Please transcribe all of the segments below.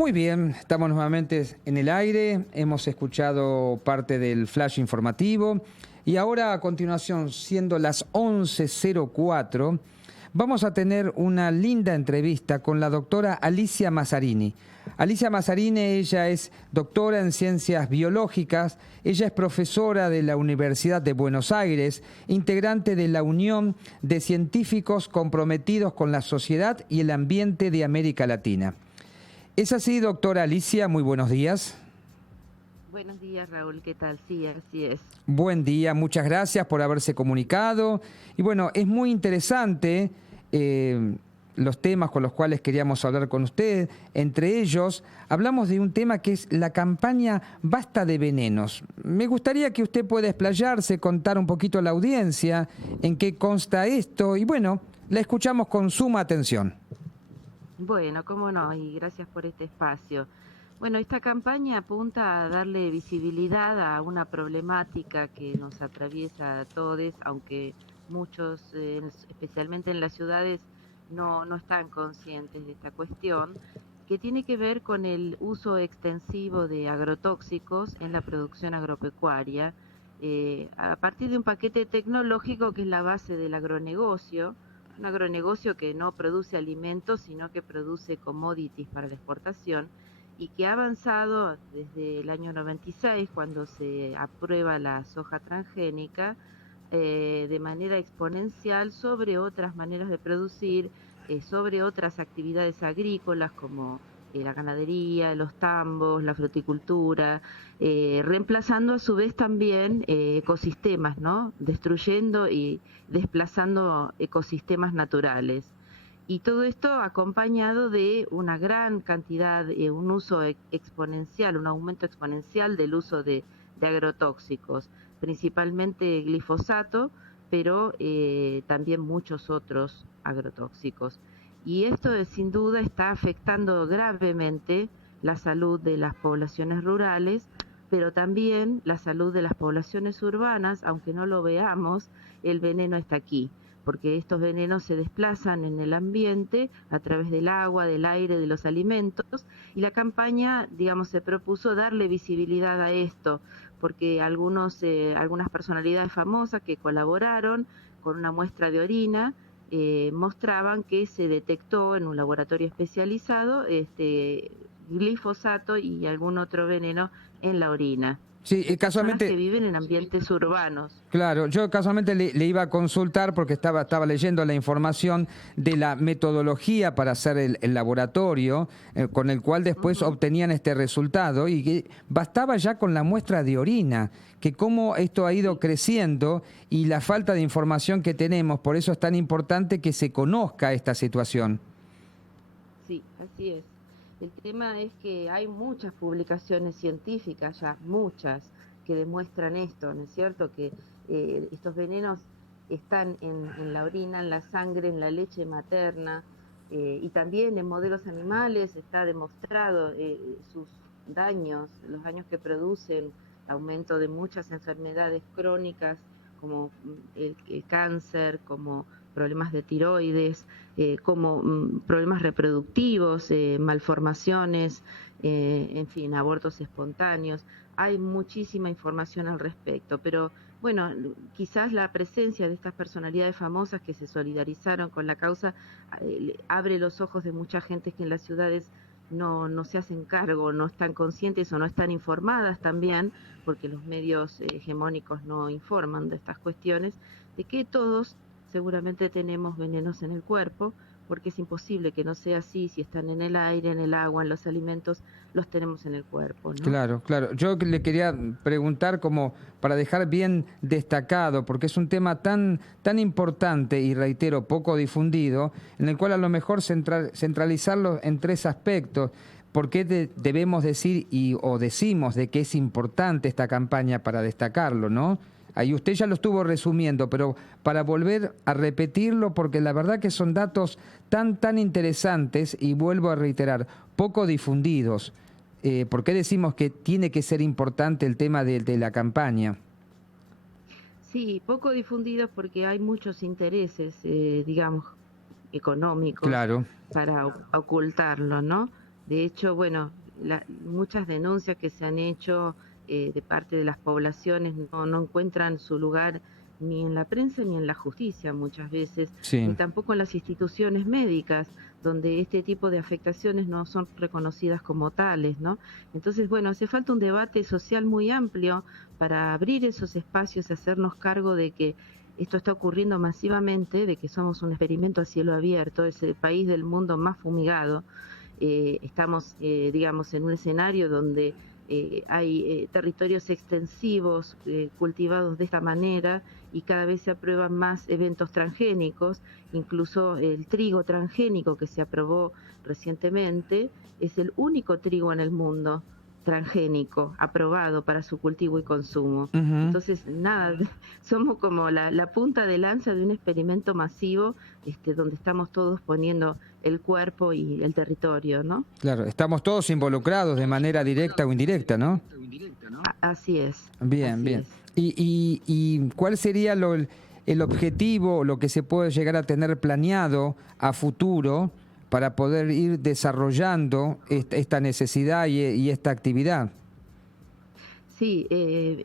Muy bien, estamos nuevamente en el aire, hemos escuchado parte del flash informativo y ahora a continuación, siendo las 11:04, vamos a tener una linda entrevista con la doctora Alicia Mazzarini. Alicia Mazzarini, ella es doctora en ciencias biológicas, ella es profesora de la Universidad de Buenos Aires, integrante de la Unión de Científicos Comprometidos con la Sociedad y el Ambiente de América Latina. ¿Es así, doctora Alicia? Muy buenos días. Buenos días, Raúl. ¿Qué tal? Sí, así es. Buen día, muchas gracias por haberse comunicado. Y bueno, es muy interesante los temas con los cuales queríamos hablar con usted. Entre ellos, hablamos de un tema que es la campaña Basta de Venenos. Me gustaría que usted pueda explayarse, contar un poquito a la audiencia en qué consta esto. Y bueno, la escuchamos con suma atención. Bueno, cómo no, y gracias por este espacio. Bueno, esta campaña apunta a darle visibilidad a una problemática que nos atraviesa a todos, aunque muchos, especialmente en las ciudades, no están conscientes de esta cuestión, que tiene que ver con el uso extensivo de agrotóxicos en la producción agropecuaria, a partir de un paquete tecnológico que es la base del agronegocio. Un agronegocio que no produce alimentos, sino que produce commodities para la exportación y que ha avanzado desde el año 96, cuando se aprueba la soja transgénica, de manera exponencial sobre otras maneras de producir, sobre otras actividades agrícolas como la ganadería, los tambos, la fruticultura, reemplazando a su vez también ecosistemas, ¿no? Destruyendo y desplazando ecosistemas naturales. Y todo esto acompañado de una gran cantidad, un uso exponencial, un aumento exponencial del uso de agrotóxicos, principalmente glifosato, pero también muchos otros agrotóxicos. Y esto sin duda está afectando gravemente la salud de las poblaciones rurales, pero también la salud de las poblaciones urbanas. Aunque no lo veamos, el veneno está aquí, porque estos venenos se desplazan en el ambiente a través del agua, del aire, de los alimentos, y la campaña, digamos, se propuso darle visibilidad a esto, porque algunas personalidades famosas que colaboraron con una muestra de orina mostraban que se detectó en un laboratorio especializado glifosato y algún otro veneno en la orina. Sí, Personas que casualmente. viven en ambientes urbanos. Claro, yo casualmente le iba a consultar porque estaba leyendo la información de la metodología para hacer el laboratorio, con el cual después obtenían este resultado, y que bastaba ya con la muestra de orina, que cómo esto ha ido creciendo y la falta de información que tenemos. Por eso es tan importante que se conozca esta situación. Sí, así es. El tema es que hay muchas publicaciones científicas ya, muchas, que demuestran esto, ¿no es cierto? Que estos venenos están en la orina, en la sangre, en la leche materna, y también en modelos animales está demostrado sus daños, los daños que producen, aumento de muchas enfermedades crónicas como el cáncer, como problemas de tiroides, como problemas reproductivos, malformaciones, en fin, abortos espontáneos. Hay muchísima información al respecto, pero bueno, quizás la presencia de estas personalidades famosas que se solidarizaron con la causa abre los ojos de mucha gente que en las ciudades no se hacen cargo, no están conscientes o no están informadas también, porque los medios hegemónicos no informan de estas cuestiones, de que todos seguramente tenemos venenos en el cuerpo, porque es imposible que no sea así. Si están en el aire, en el agua, en los alimentos, los tenemos en el cuerpo, ¿no? Claro, claro. Yo le quería preguntar como para dejar bien destacado, porque es un tema tan importante y reitero, poco difundido, en el cual a lo mejor centralizarlo en tres aspectos. ¿Por qué debemos decir o decimos de que es importante esta campaña para destacarlo, no? Ahí usted ya lo estuvo resumiendo, pero para volver a repetirlo, porque la verdad que son datos tan interesantes y vuelvo a reiterar, poco difundidos. ¿Por qué decimos que tiene que ser importante el tema de la campaña? Sí, poco difundidos porque hay muchos intereses, digamos, económicos Claro. para ocultarlo, ¿no? De hecho, bueno, muchas denuncias que se han hecho de parte de las poblaciones no encuentran su lugar ni en la prensa ni en la justicia muchas veces, ni Sí. tampoco en las instituciones médicas, donde este tipo de afectaciones no son reconocidas como tales, ¿no? Entonces, bueno, hace falta un debate social muy amplio para abrir esos espacios y hacernos cargo de que esto está ocurriendo masivamente, de que somos un experimento a cielo abierto, es el país del mundo más fumigado. Estamos, digamos, en un escenario donde hay territorios extensivos cultivados de esta manera y cada vez se aprueban más eventos transgénicos, incluso el trigo transgénico que se aprobó recientemente es el único trigo en el mundo transgénico aprobado para su cultivo y consumo. Ujú. Entonces, nada, somos como la punta de lanza de un experimento masivo donde estamos todos poniendo el cuerpo y el territorio, ¿no? Claro, estamos todos involucrados de manera directa o indirecta, ¿no? Así es, Bien, así bien. es. ¿Y cuál sería el objetivo, lo que se puede llegar a tener planeado a futuro para poder ir desarrollando esta necesidad y esta actividad? Sí,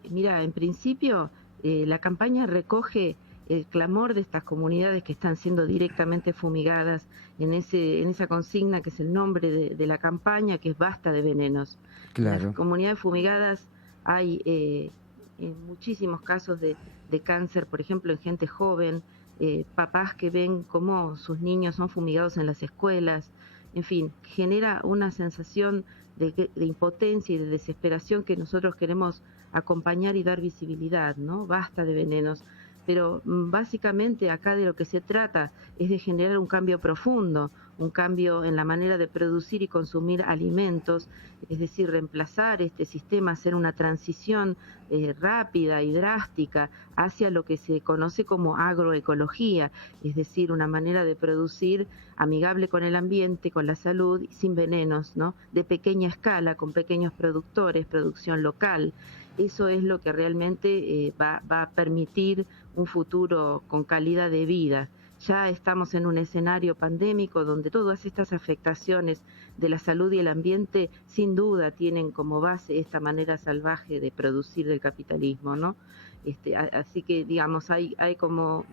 mira, en principio la campaña recoge el clamor de estas comunidades que están siendo directamente fumigadas en esa consigna que es el nombre de la campaña, que es Basta de Venenos. En las Claro. comunidades fumigadas hay en muchísimos casos de cáncer, por ejemplo, en gente joven, papás que ven cómo sus niños son fumigados en las escuelas, en fin, genera una sensación de impotencia y de desesperación que nosotros queremos acompañar y dar visibilidad, ¿no? Basta de venenos. Pero básicamente acá de lo que se trata es de generar un cambio profundo, un cambio en la manera de producir y consumir alimentos, es decir, reemplazar este sistema, hacer una transición rápida y drástica hacia lo que se conoce como agroecología, es decir, una manera de producir amigable con el ambiente, con la salud, sin venenos, ¿no? De pequeña escala, con pequeños productores, producción local. Eso es lo que realmente va a permitir un futuro con calidad de vida. Ya estamos en un escenario pandémico donde todas estas afectaciones de la salud y el ambiente sin duda tienen como base esta manera salvaje de producir del capitalismo, ¿no? Así que, digamos, hay como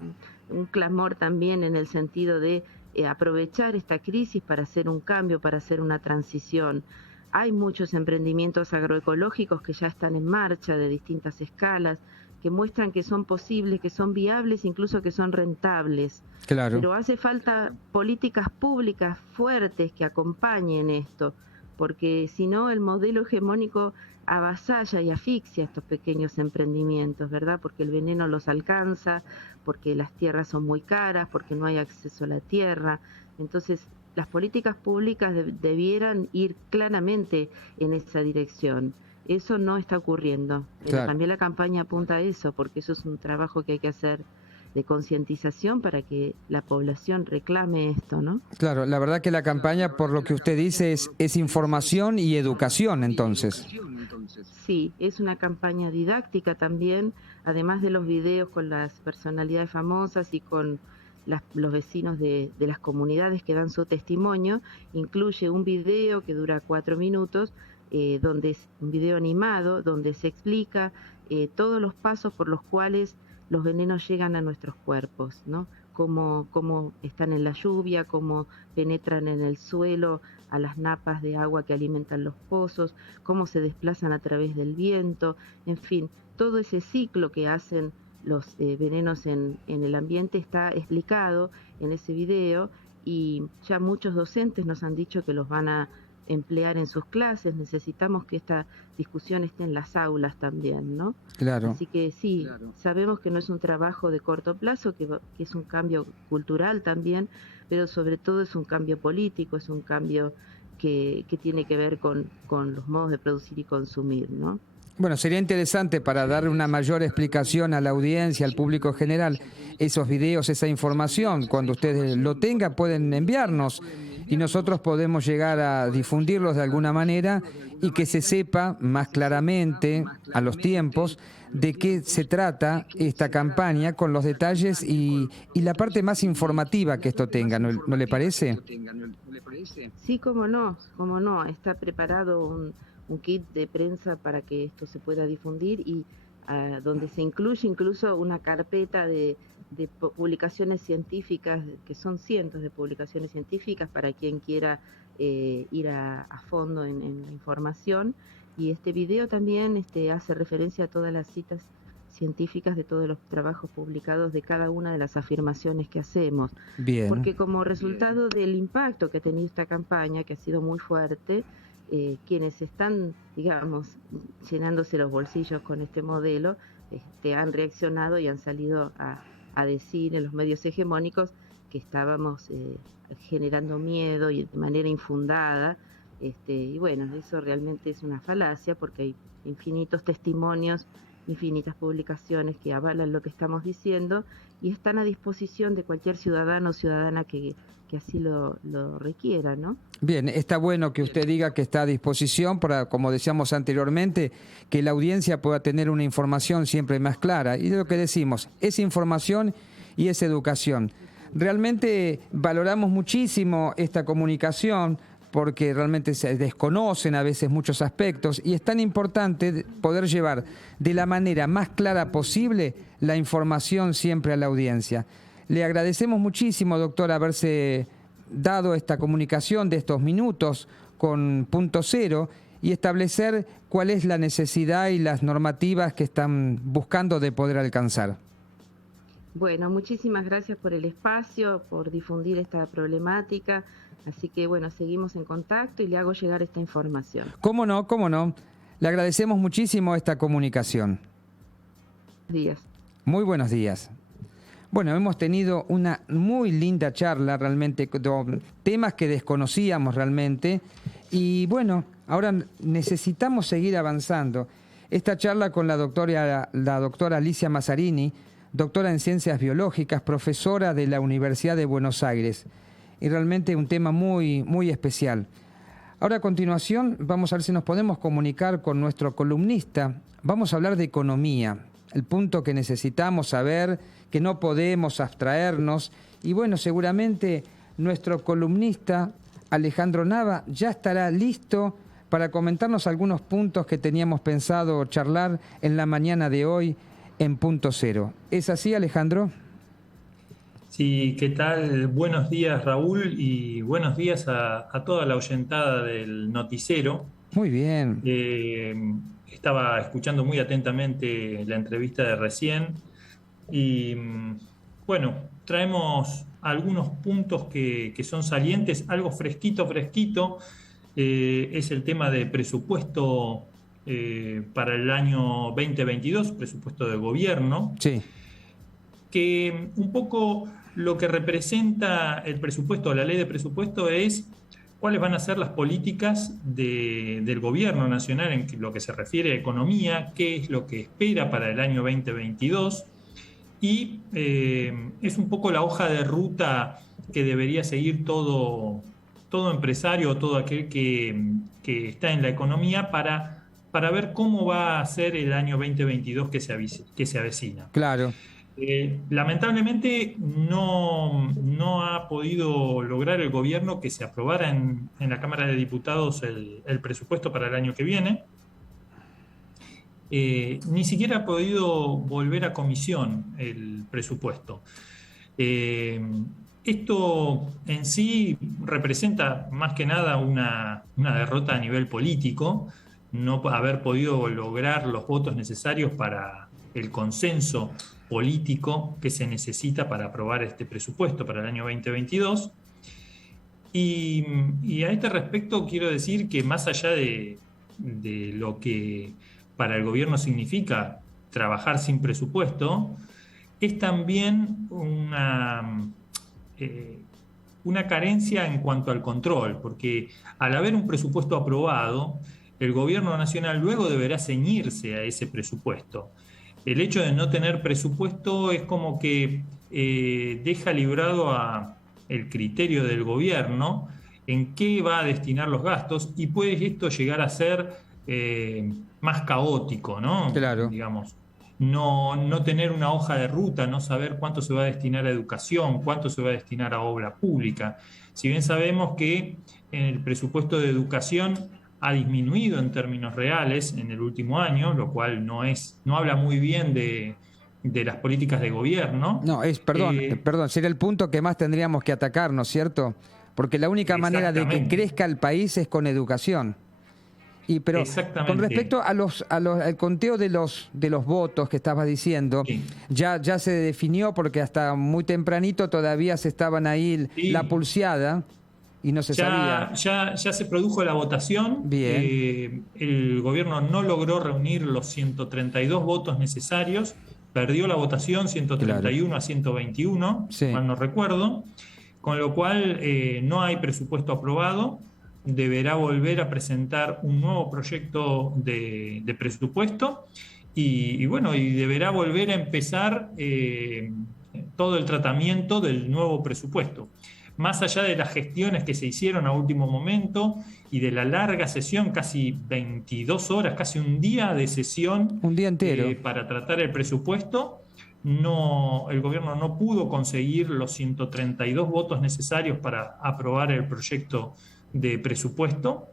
un clamor también en el sentido de aprovechar esta crisis para hacer un cambio, para hacer una transición. Hay muchos emprendimientos agroecológicos que ya están en marcha de distintas escalas, que muestran que son posibles, que son viables, incluso que son rentables. Claro. Pero hace falta políticas públicas fuertes que acompañen esto, porque si no el modelo hegemónico avasalla y asfixia estos pequeños emprendimientos, ¿verdad? Porque el veneno los alcanza, porque las tierras son muy caras, porque no hay acceso a la tierra. Entonces, las políticas públicas debieran ir claramente en esa dirección. Eso no está ocurriendo. Claro. También la campaña apunta a eso, porque eso es un trabajo que hay que hacer de concientización para que la población reclame esto, ¿no? Claro, la verdad que la campaña, por lo que usted dice, es información y educación, entonces. Sí, es una campaña didáctica también, además de los videos con las personalidades famosas y con los vecinos de las comunidades que dan su testimonio, incluye un video que dura 4 minutos, donde es un video animado, donde se explica todos los pasos por los cuales los venenos llegan a nuestros cuerpos, ¿no? Cómo están en la lluvia, cómo penetran en el suelo, a las napas de agua que alimentan los pozos, cómo se desplazan a través del viento, en fin, todo ese ciclo que hacen los venenos en el ambiente está explicado en ese video y ya muchos docentes nos han dicho que los van a emplear en sus clases. Necesitamos que esta discusión esté en las aulas también, ¿no? Claro. Así que sí, sabemos que no es un trabajo de corto plazo, que es un cambio cultural también, pero sobre todo es un cambio político, es un cambio que tiene que ver con los modos de producir y consumir, ¿no? Bueno, sería interesante para dar una mayor explicación a la audiencia, al público general, esos videos, esa información. Cuando ustedes lo tengan, pueden enviarnos y nosotros podemos llegar a difundirlos de alguna manera y que se sepa más claramente a los tiempos de qué se trata esta campaña con los detalles y la parte más informativa que esto tenga, ¿no le parece? Sí, cómo no, está preparado un kit de prensa para que esto se pueda difundir y donde se incluye incluso una carpeta de publicaciones científicas, que son cientos de publicaciones científicas para quien quiera ir a fondo en la información. Y este video también hace referencia a todas las citas científicas de todos los trabajos publicados de cada una de las afirmaciones que hacemos. Bien. Porque como resultado del impacto que ha tenido esta campaña, que ha sido muy fuerte, quienes están, digamos, llenándose los bolsillos con este modelo, han reaccionado y han salido a decir en los medios hegemónicos que estábamos generando miedo y de manera infundada. Y bueno, eso realmente es una falacia porque hay infinitos testimonios, infinitas publicaciones que avalan lo que estamos diciendo y están a disposición de cualquier ciudadano o ciudadana que así lo requiera, ¿no? Bien, está bueno que usted diga que está a disposición para, como decíamos anteriormente, que la audiencia pueda tener una información siempre más clara. Y de lo que decimos, es información y es educación. Realmente valoramos muchísimo esta comunicación porque realmente se desconocen a veces muchos aspectos y es tan importante poder llevar de la manera más clara posible la información siempre a la audiencia. Le agradecemos muchísimo, doctor, haberse dado esta comunicación de estos minutos con Punto Cero y establecer cuál es la necesidad y las normativas que están buscando de poder alcanzar. Bueno, muchísimas gracias por el espacio, por difundir esta problemática. Así que, bueno, seguimos en contacto y le hago llegar esta información. ¿Cómo no? ¿Cómo no? Le agradecemos muchísimo esta comunicación. Buenos días. Muy buenos días. Bueno, hemos tenido una muy linda charla realmente, temas que desconocíamos realmente. Y bueno, ahora necesitamos seguir avanzando. Esta charla con la doctora Alicia Mazzarini, doctora en Ciencias Biológicas, profesora de la Universidad de Buenos Aires. Y realmente un tema muy, muy especial. Ahora a continuación vamos a ver si nos podemos comunicar con nuestro columnista. Vamos a hablar de economía, el punto que necesitamos saber, que no podemos abstraernos. Y bueno, seguramente nuestro columnista Alejandro Nava ya estará listo para comentarnos algunos puntos que teníamos pensado charlar en la mañana de hoy en Punto Cero. ¿Es así, Alejandro? Sí, ¿qué tal? Buenos días, Raúl, y buenos días a toda la oyentada del noticiero. Muy bien. Estaba escuchando muy atentamente la entrevista de recién y, bueno, traemos algunos puntos que son salientes, algo fresquito, es el tema de presupuesto para el año 2022, presupuesto de gobierno. Sí. Que un poco lo que representa el presupuesto, la ley de presupuesto, es cuáles van a ser las políticas del gobierno nacional en lo que se refiere a economía, qué es lo que espera para el año 2022 y es un poco la hoja de ruta que debería seguir todo empresario o todo aquel que está en la economía para ver cómo va a ser el año 2022 que se avecina. Claro. Lamentablemente no ha podido lograr el gobierno que se aprobara en la Cámara de Diputados el presupuesto para el año que viene. Ni siquiera ha podido volver a comisión el presupuesto. Esto en sí representa más que nada una derrota a nivel político, no haber podido lograr los votos necesarios para el consenso político que se necesita para aprobar este presupuesto para el año 2022. Y a este respecto quiero decir que más allá de lo que para el gobierno significa trabajar sin presupuesto, es también una carencia en cuanto al control, porque al haber un presupuesto aprobado, el gobierno nacional luego deberá ceñirse a ese presupuesto. El hecho de no tener presupuesto es como que deja librado a el criterio del gobierno en qué va a destinar los gastos, y puede esto llegar a ser más caótico, ¿no? Claro. Digamos, no tener una hoja de ruta, no saber cuánto se va a destinar a educación, cuánto se va a destinar a obra pública. Si bien sabemos que en el presupuesto de educación ha disminuido en términos reales en el último año, lo cual no habla muy bien de las políticas de gobierno. No, perdón, sería el punto que más tendríamos que atacar, ¿no es cierto? Porque la única manera de que crezca el país es con educación. Pero con respecto al conteo de los votos que estabas diciendo, sí, ya se definió, porque hasta muy tempranito todavía se estaban ahí la pulseada y no se sabía. Ya se produjo la votación. Bien. El gobierno no logró reunir los 132 votos necesarios, perdió la votación 131 a 121, sí, mal no recuerdo, con lo cual no hay presupuesto aprobado. Deberá volver a presentar un nuevo proyecto de presupuesto y deberá volver a empezar todo el tratamiento del nuevo presupuesto. Más allá de las gestiones que se hicieron a último momento y de la larga sesión, casi 22 horas, casi un día de sesión, un día entero, para tratar el presupuesto, el gobierno no pudo conseguir los 132 votos necesarios para aprobar el proyecto de presupuesto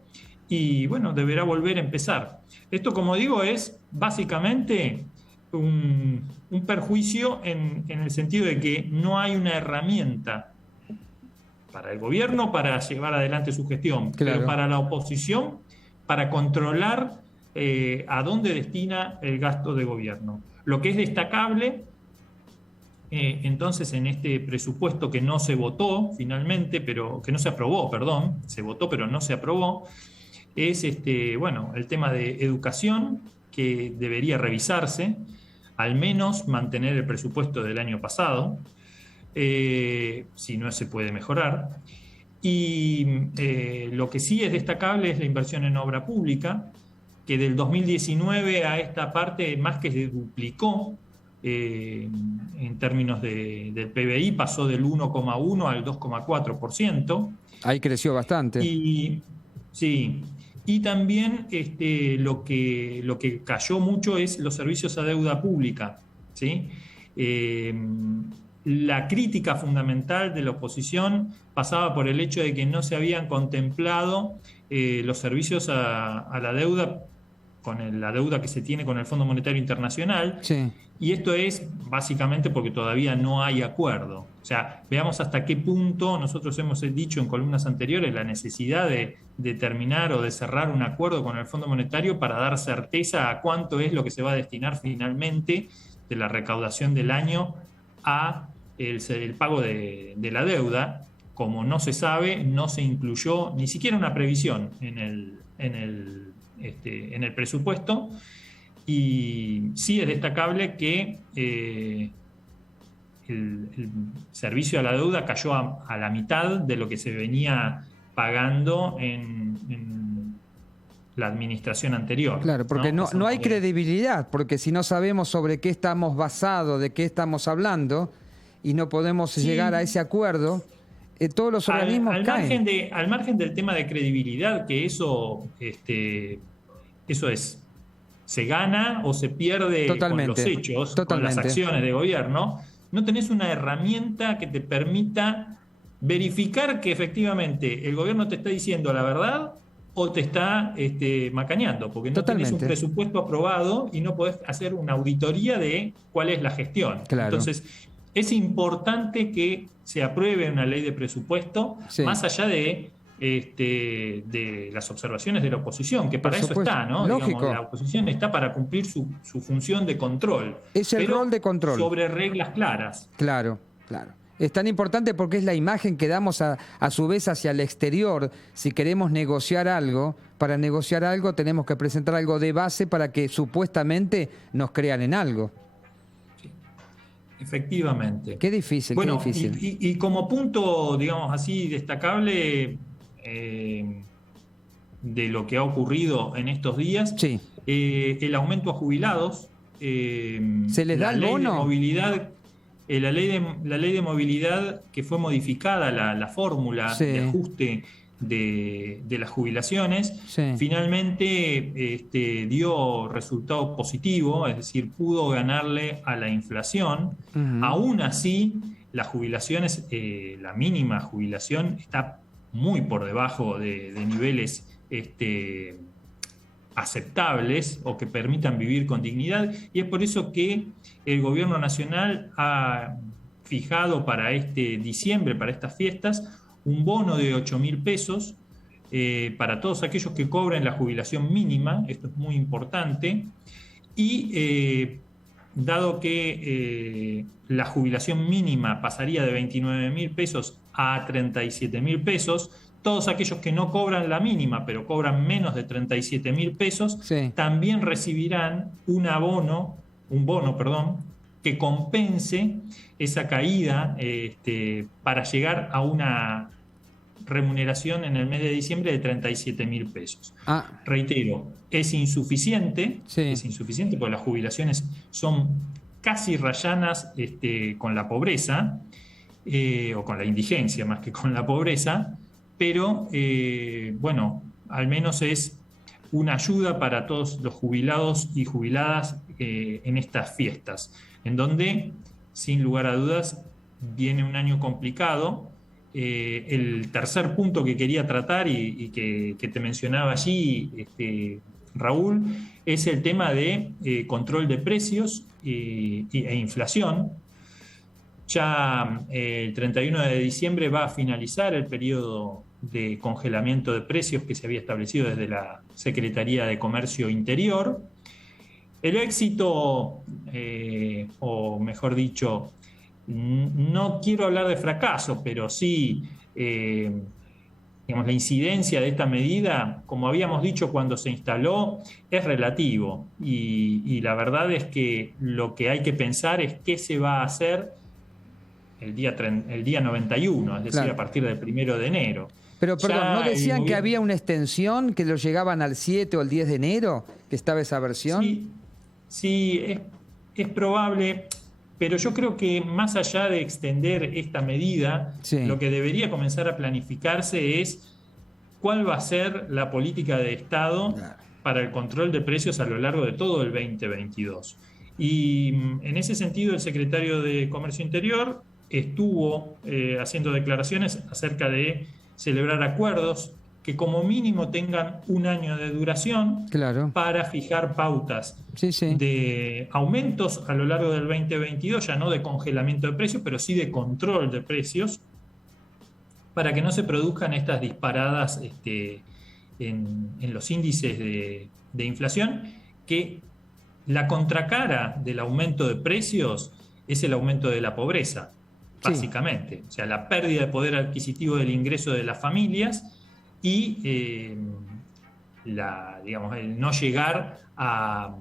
y deberá volver a empezar. Esto, como digo, es básicamente un perjuicio en el sentido de que no hay una herramienta para el gobierno para llevar adelante su gestión, claro, pero para la oposición para controlar a dónde destina el gasto de gobierno. Lo que es destacable entonces en este presupuesto que no se votó finalmente, pero que no se aprobó, perdón, se votó pero no se aprobó, es el tema de educación, que debería revisarse, al menos mantener el presupuesto del año pasado, si no se puede mejorar. Y lo que sí es destacable es la inversión en obra pública, que del 2019 a esta parte más que se duplicó. En términos del PBI pasó del 1,1 al 2,4%. Ahí creció bastante. Y también lo que cayó mucho es los servicios a deuda pública, ¿sí? La crítica fundamental de la oposición pasaba por el hecho de que no se habían contemplado los servicios a la deuda, con la deuda que se tiene con el Fondo Monetario Internacional. Sí. Y esto es básicamente porque todavía no hay acuerdo. O sea, veamos hasta qué punto nosotros hemos dicho en columnas anteriores la necesidad de terminar o de cerrar un acuerdo con el Fondo Monetario para dar certeza a cuánto es lo que se va a destinar finalmente de la recaudación del año a el pago de la deuda. Como no se sabe, no se incluyó ni siquiera una previsión en el presupuesto. Y sí es destacable que el servicio a la deuda cayó a la mitad de lo que se venía pagando en la administración anterior. Claro, porque no hay credibilidad, porque si no sabemos sobre qué estamos basados, de qué estamos hablando, y no podemos llegar a ese acuerdo, todos los organismos caen. Al margen del tema de credibilidad, que eso es... se gana o se pierde con los hechos, con las acciones de gobierno, no tenés una herramienta que te permita verificar que efectivamente el gobierno te está diciendo la verdad o te está macaneando, porque no tenés un presupuesto aprobado y no podés hacer una auditoría de cuál es la gestión. Claro. Entonces, es importante que se apruebe una ley de presupuesto, sí, más allá de las observaciones de la oposición, que para eso está, ¿no? Lógico. Digamos, la oposición está para cumplir su función de control. Es el rol de control. Sobre reglas claras. Claro, claro. Es tan importante porque es la imagen que damos a su vez hacia el exterior. Si queremos negociar algo, para negociar algo tenemos que presentar algo de base para que supuestamente nos crean en algo. Sí, efectivamente. Qué difícil, bueno, qué difícil. Y como punto, digamos así, destacable de lo que ha ocurrido en estos días, sí, el aumento a jubilados. ¿Se les da el bono? Movilidad, la ley de movilidad que fue modificada, la fórmula, sí, de ajuste de las jubilaciones. Sí. Finalmente dio resultado positivo, es decir, pudo ganarle a la inflación. Aún así, las jubilaciones, la mínima jubilación está muy por debajo de niveles aceptables o que permitan vivir con dignidad, y es por eso que el gobierno nacional ha fijado para este diciembre, para estas fiestas, un bono de 8.000 pesos para todos aquellos que cobren la jubilación mínima. Esto es muy importante, y dado que la jubilación mínima pasaría de 29.000 pesos a 37.000 pesos, todos aquellos que no cobran la mínima, pero cobran menos de 37.000 pesos, Sí. también recibirán un bono, que compense esa caída para llegar a una remuneración en el mes de diciembre de 37.000 pesos. Reitero, es insuficiente, porque las jubilaciones son casi rayanas con la pobreza, o con la indigencia más que con la pobreza, pero bueno, al menos es una ayuda para todos los jubilados y jubiladas en estas fiestas, en donde, sin lugar a dudas, viene un año complicado. El tercer punto que quería tratar y que te mencionaba allí, Raúl, es el tema de control de precios e inflación. Ya el 31 de diciembre va a finalizar el periodo de congelamiento de precios que se había establecido desde la Secretaría de Comercio Interior. El éxito, o mejor dicho, no quiero hablar de fracaso, pero sí, digamos, la incidencia de esta medida, como habíamos dicho cuando se instaló, es relativo. Y la verdad es que lo que hay que pensar es qué se va a hacer el día 91, es decir, claro, a partir del 1 de enero. Pero, perdón, Ya ¿no decían que gobierno... había una extensión, que lo llegaban al 7 o al 10 de enero, que estaba esa versión? Sí, es probable, pero yo creo que más allá de extender esta medida, lo que debería comenzar a planificarse es cuál va a ser la política de Estado para el control de precios a lo largo de todo el 2022. Y en ese sentido, el secretario de Comercio Interior estuvo haciendo declaraciones acerca de celebrar acuerdos que como mínimo tengan un año de duración, claro, para fijar pautas de aumentos a lo largo del 2022, ya no de congelamiento de precios, pero sí de control de precios, para que no se produzcan estas disparadas en los índices de inflación, que la contracara del aumento de precios es el aumento de la pobreza, básicamente. O sea, la pérdida de poder adquisitivo del ingreso de las familias y digamos, el no llegar a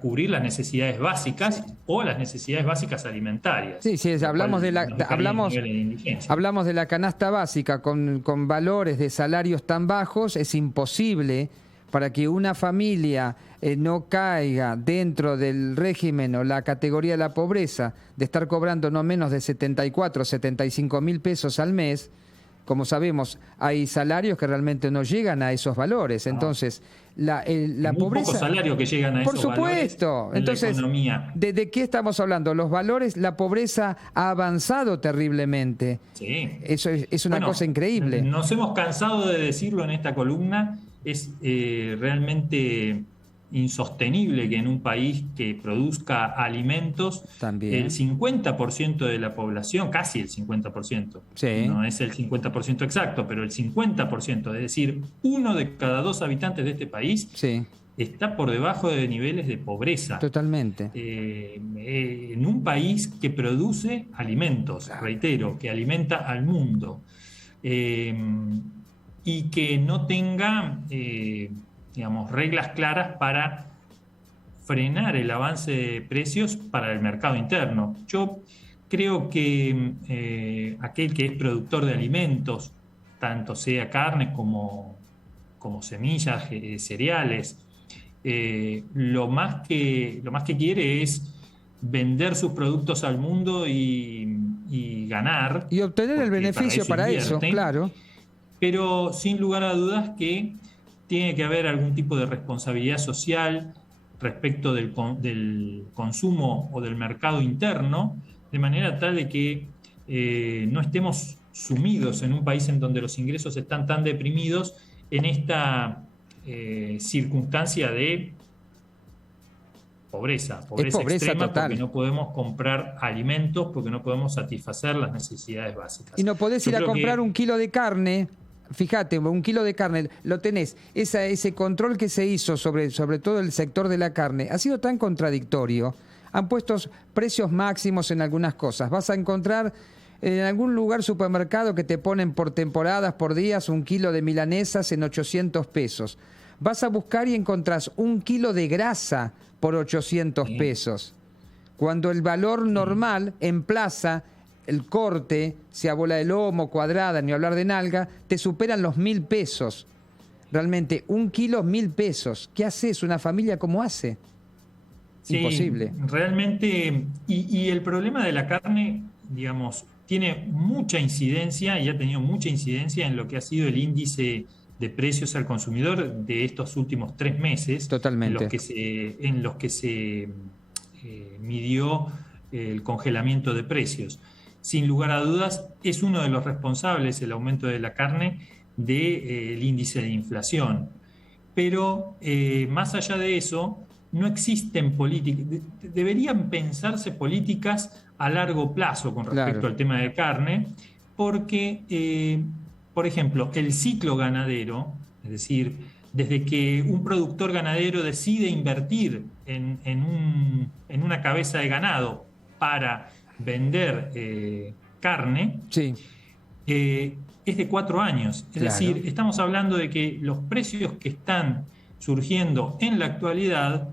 cubrir las necesidades básicas o las necesidades básicas alimentarias. Hablamos de la canasta básica con valores de salarios tan bajos. Es imposible para que una familia no caiga dentro del régimen o la categoría de la pobreza de estar cobrando no menos de 74 o 75 mil pesos al mes. Como sabemos, hay salarios que realmente no llegan a esos valores. Entonces, la pobreza... Muy pocos salarios que llegan a esos valores. Por supuesto. Entonces, ¿de qué estamos hablando? Los valores, la pobreza ha avanzado terriblemente. Sí. Eso es una cosa increíble. Nos hemos cansado de decirlo en esta columna. Es realmente insostenible que en un país que produzca alimentos, el 50% de la población, casi el 50%, no es el 50% exacto, pero el 50%, es decir, 1 de cada 2 habitantes de este país está por debajo de niveles de pobreza. Totalmente. En un país que produce alimentos, reitero, que alimenta al mundo, y que no tenga digamos, reglas claras para frenar el avance de precios para el mercado interno. Yo creo que aquel que es productor de alimentos, tanto sea carnes como semillas, cereales, lo más que quiere es vender sus productos al mundo y ganar. Y obtener el beneficio para eso, claro. pero sin lugar a dudas que tiene que haber algún tipo de responsabilidad social respecto del consumo o del mercado interno, de manera tal de que no estemos sumidos en un país en donde los ingresos están tan deprimidos en esta circunstancia de pobreza extrema, total. porque no podemos comprar alimentos, porque no podemos satisfacer las necesidades básicas. Y no podés ir a comprar un kilo de carne. Fíjate, un kilo de carne, lo tenés. Ese control que se hizo sobre todo el sector de la carne ha sido tan contradictorio. Han puesto precios máximos en algunas cosas. Vas a encontrar en algún lugar, supermercado, que te ponen por temporadas, por días, un kilo de milanesas en 800 pesos. Vas a buscar y encontrás un kilo de grasa por 800 pesos. Cuando el valor normal en plaza, el corte, sea bola de lomo, cuadrada, ni hablar de nalga, te superan los 1.000 pesos. Realmente, un kilo, 1.000 pesos. ¿Qué haces? ¿Una familia cómo hace? Sí, imposible. Realmente, y el problema de la carne, digamos, tiene mucha incidencia y ha tenido mucha incidencia en lo que ha sido el índice de precios al consumidor de estos últimos 3 meses. Totalmente. En los que se midió el congelamiento de precios. Sin lugar a dudas, es uno de los responsables, el aumento de la carne, del índice de inflación. Pero más allá de eso, no existen políticas, deberían pensarse políticas a largo plazo con respecto al tema de carne, porque, por ejemplo, el ciclo ganadero, es decir, desde que un productor ganadero decide invertir en una cabeza de ganado para vender carne, sí, es de 4 años. Es decir, estamos hablando de que los precios que están surgiendo en la actualidad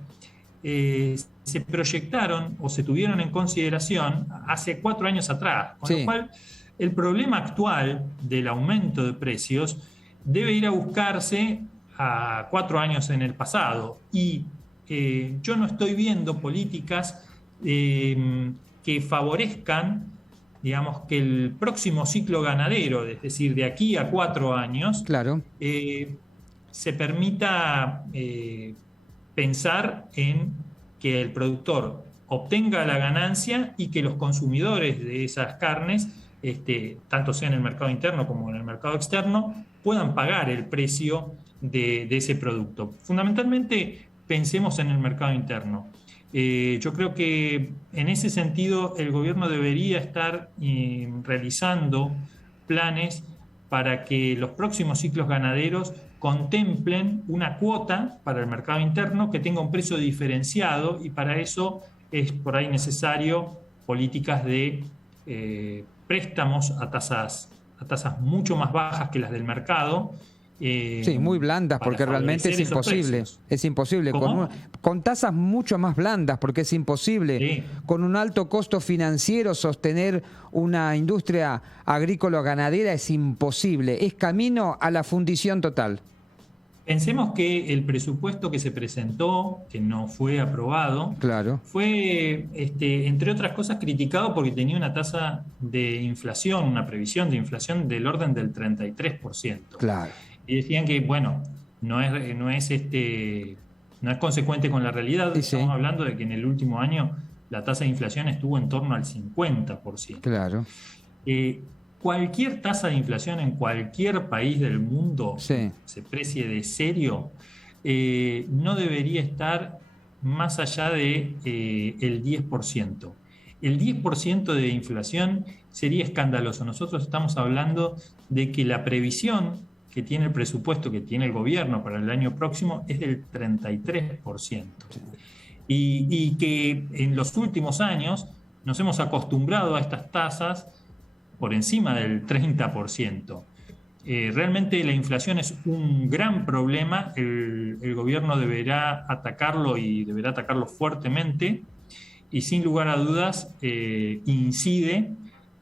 se proyectaron o se tuvieron en consideración hace 4 años atrás. Con lo cual, el problema actual del aumento de precios debe ir a buscarse a 4 años en el pasado. Y yo no estoy viendo políticas que favorezcan, digamos, que el próximo ciclo ganadero, es decir, de aquí a 4 años, se permita pensar en que el productor obtenga la ganancia y que los consumidores de esas carnes, tanto sea en el mercado interno como en el mercado externo, puedan pagar el precio de ese producto. Fundamentalmente, pensemos en el mercado interno. Yo creo que en ese sentido el gobierno debería estar realizando planes para que los próximos ciclos ganaderos contemplen una cuota para el mercado interno que tenga un precio diferenciado, y para eso es por ahí necesario políticas de préstamos a tasas mucho más bajas que las del mercado. Sí, muy blandas, porque realmente es imposible. Es imposible. Con tasas mucho más blandas, porque es imposible. Con un alto costo financiero sostener una industria agrícola ganadera es imposible. Es camino a la fundición total. Pensemos que el presupuesto que se presentó, que no fue aprobado, fue, entre otras cosas, criticado porque tenía una tasa de inflación, una previsión de inflación del orden del 33%. Claro. Y decían que, bueno, no es consecuente con la realidad. Estamos hablando de que en el último año la tasa de inflación estuvo en torno al 50%. Claro. Cualquier tasa de inflación en cualquier país del mundo, se precie de serio, no debería estar más allá de el 10%. El 10% de inflación sería escandaloso. Nosotros estamos hablando de que la previsión que tiene el presupuesto, que tiene el gobierno para el año próximo, es del 33%. Y que en los últimos años nos hemos acostumbrado a estas tasas por encima del 30%. Realmente la inflación es un gran problema, el gobierno deberá atacarlo y deberá atacarlo fuertemente, y sin lugar a dudas incide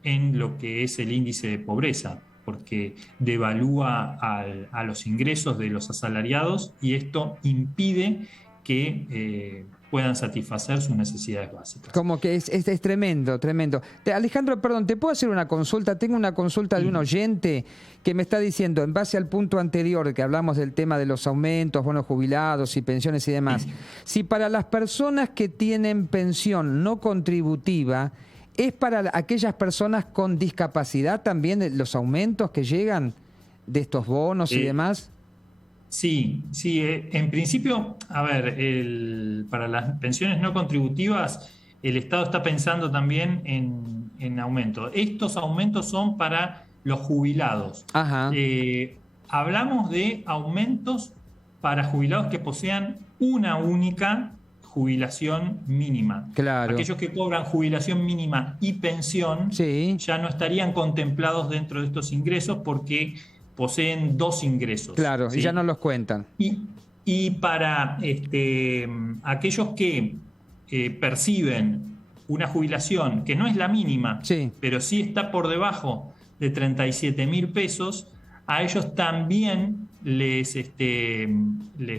en lo que es el índice de pobreza, porque devalúa a los ingresos de los asalariados, y esto impide que puedan satisfacer sus necesidades básicas. Como que es tremendo, tremendo. Alejandro, perdón, ¿te puedo hacer una consulta? Tengo una consulta de un oyente que me está diciendo, en base al punto anterior que hablamos del tema de los aumentos, bonos jubilados y pensiones y demás, si para las personas que tienen pensión no contributiva, ¿es para aquellas personas con discapacidad también los aumentos que llegan de estos bonos y demás? Sí, en principio, a ver, para las pensiones no contributivas, el Estado está pensando también en aumentos. Estos aumentos son para los jubilados. Ajá. Hablamos de aumentos para jubilados que posean una única jubilación mínima. Claro. Aquellos que cobran jubilación mínima y pensión ya no estarían contemplados dentro de estos ingresos porque poseen dos ingresos. Claro, ¿sí? Y ya no los cuentan. Y para aquellos que perciben una jubilación que no es la mínima, pero sí está por debajo de 37.000 pesos, a ellos también les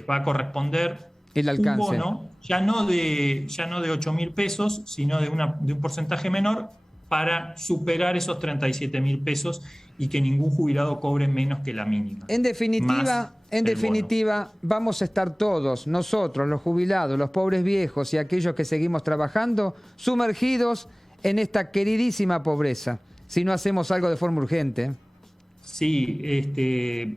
va a corresponder el alcance. Un bono, ya no de 8.000 pesos, sino de un porcentaje menor, para superar esos 37.000 pesos y que ningún jubilado cobre menos que la mínima. En definitiva, vamos a estar todos, nosotros, los jubilados, los pobres viejos y aquellos que seguimos trabajando, sumergidos en esta queridísima pobreza, si no hacemos algo de forma urgente. Sí,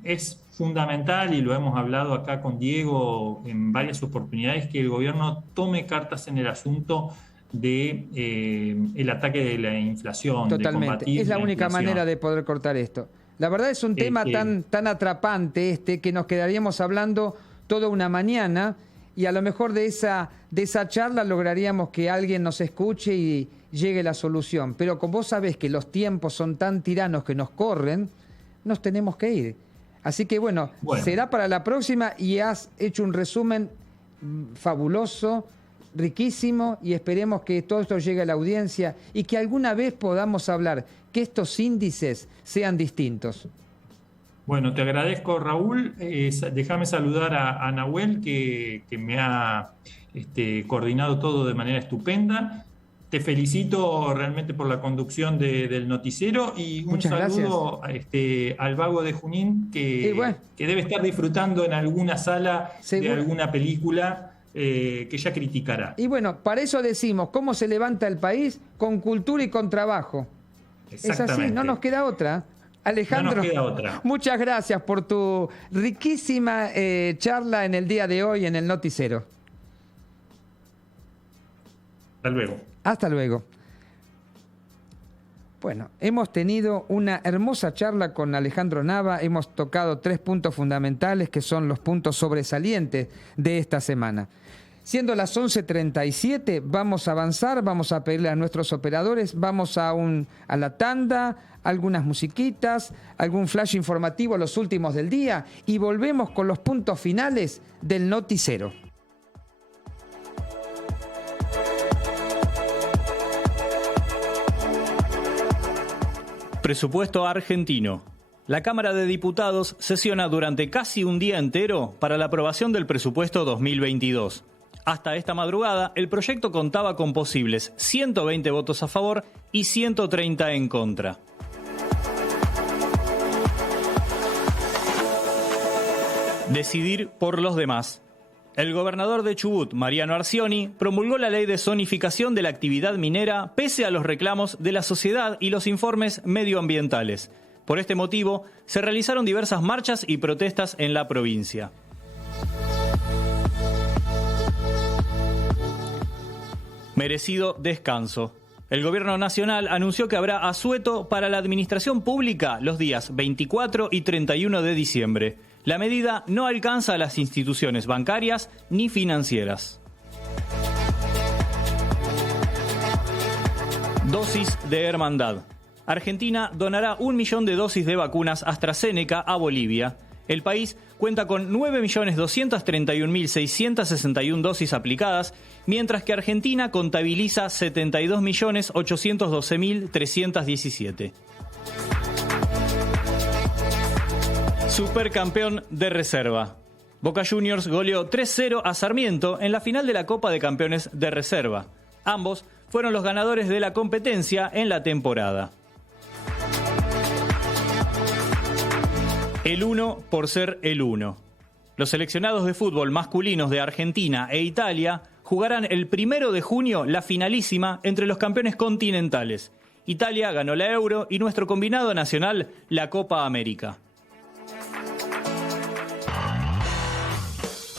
es fundamental, y lo hemos hablado acá con Diego en varias oportunidades, que el gobierno tome cartas en el asunto de el ataque de la inflación. Totalmente, es la única manera de poder cortar esto. La verdad es un tema tan atrapante que nos quedaríamos hablando toda una mañana, y a lo mejor de esa charla lograríamos que alguien nos escuche y llegue la solución. Pero como vos sabés que los tiempos son tan tiranos que nos corren, nos tenemos que ir. Así que bueno, será para la próxima, y has hecho un resumen fabuloso, riquísimo, y esperemos que todo esto llegue a la audiencia y que alguna vez podamos hablar que estos índices sean distintos. Bueno, te agradezco, Raúl. Déjame saludar a Nahuel, que me ha coordinado todo de manera estupenda. Te felicito realmente por la conducción del noticiero, y un saludo al vago de Junín que debe estar disfrutando en alguna sala de alguna película que ya criticará. Y bueno, para eso decimos, ¿cómo se levanta el país? Con cultura y con trabajo. Es así, no nos queda otra. Alejandro, no nos queda otra. Muchas gracias por tu riquísima charla en el día de hoy en el noticiero. Hasta luego. Hasta luego. Bueno, hemos tenido una hermosa charla con Alejandro Nava. Hemos tocado 3 puntos fundamentales que son los puntos sobresalientes de esta semana. Siendo las 11:37, vamos a avanzar, vamos a pedirle a nuestros operadores, vamos a la tanda, algunas musiquitas, algún flash informativo, los últimos del día, y volvemos con los puntos finales del noticiero. Presupuesto argentino. La Cámara de Diputados sesiona durante casi un día entero para la aprobación del presupuesto 2022. Hasta esta madrugada, el proyecto contaba con posibles 120 votos a favor y 130 en contra. Decidir por los demás. El gobernador de Chubut, Mariano Arcioni, promulgó la ley de zonificación de la actividad minera pese a los reclamos de la sociedad y los informes medioambientales. Por este motivo, se realizaron diversas marchas y protestas en la provincia. Merecido descanso. El gobierno nacional anunció que habrá asueto para la administración pública los días 24 y 31 de diciembre. La medida no alcanza a las instituciones bancarias ni financieras. Dosis de hermandad. Argentina donará 1 millón de dosis de vacunas AstraZeneca a Bolivia. El país cuenta con 9.231.661 dosis aplicadas, mientras que Argentina contabiliza 72.812.317. Supercampeón de reserva. Boca Juniors goleó 3-0 a Sarmiento en la final de la Copa de Campeones de Reserva. Ambos fueron los ganadores de la competencia en la temporada. El 1 por ser el 1. Los seleccionados de fútbol masculinos de Argentina e Italia jugarán el 1 de junio la finalísima entre los campeones continentales. Italia ganó la Euro y nuestro combinado nacional la Copa América.